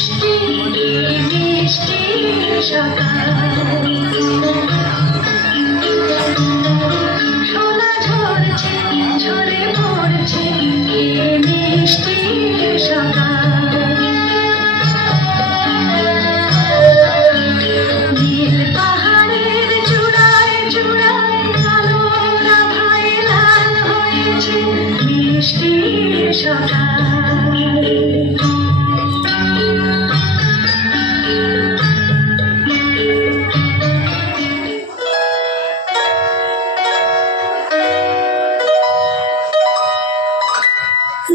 মিষ্টি মিষ্টি সকাল, সোনা ঝরছে ঝরে পড়ছে মিষ্টি সকাল। নীল পাহাড়ের চূড়ায় চূড়ায় আলোর আভায় লাল হয়েছে মিষ্টি সকাল।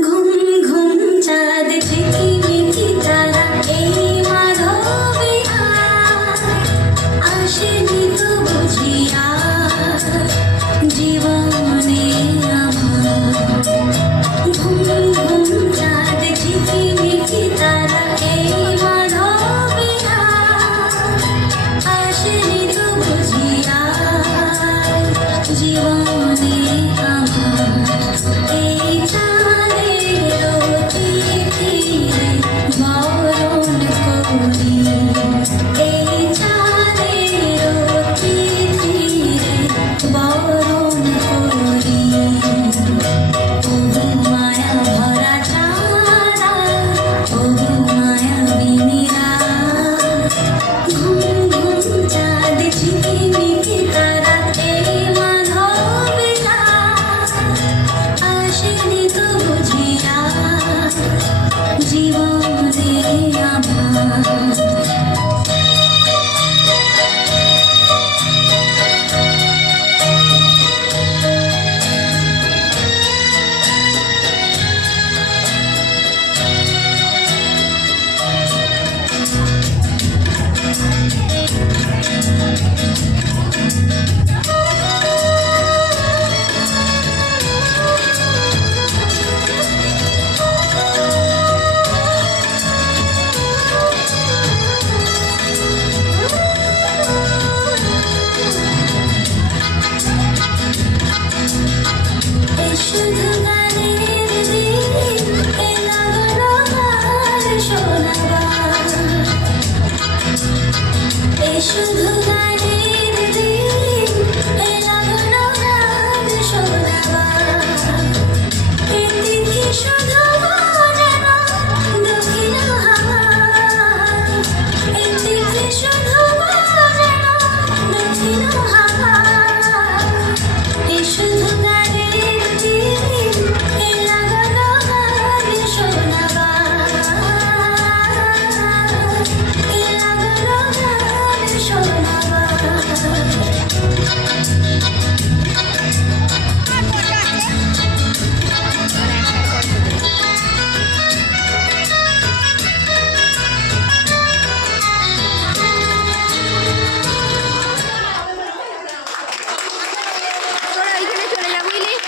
ঘুম ঘুম চাঁদ ঝিকিমিকি তারা এই মাধবে আসেনি তো বুঝিয়া জীবনে আমার। ঘুম ঘুম চাঁদ ঝিকিমিকি তারা এই মাধবে আসেনি তো বুঝিয়া জীবনে আমার। এই চাঁদের অতিথিরে বরণ করি, এই চাঁদের অতিথিরে বরণ করি। ওগো মায়া ভরা চাঁদা, ওগো মায়াবিনীরা, ঘুম ঘুম চাঁদ ঝিকিমিকি তারা এই মাধবেলা আসেনি তো বুঝিয়া জীবনে আমার। শুধু গানের দিন এ লাগলো গান শোনাবার, এ শুধু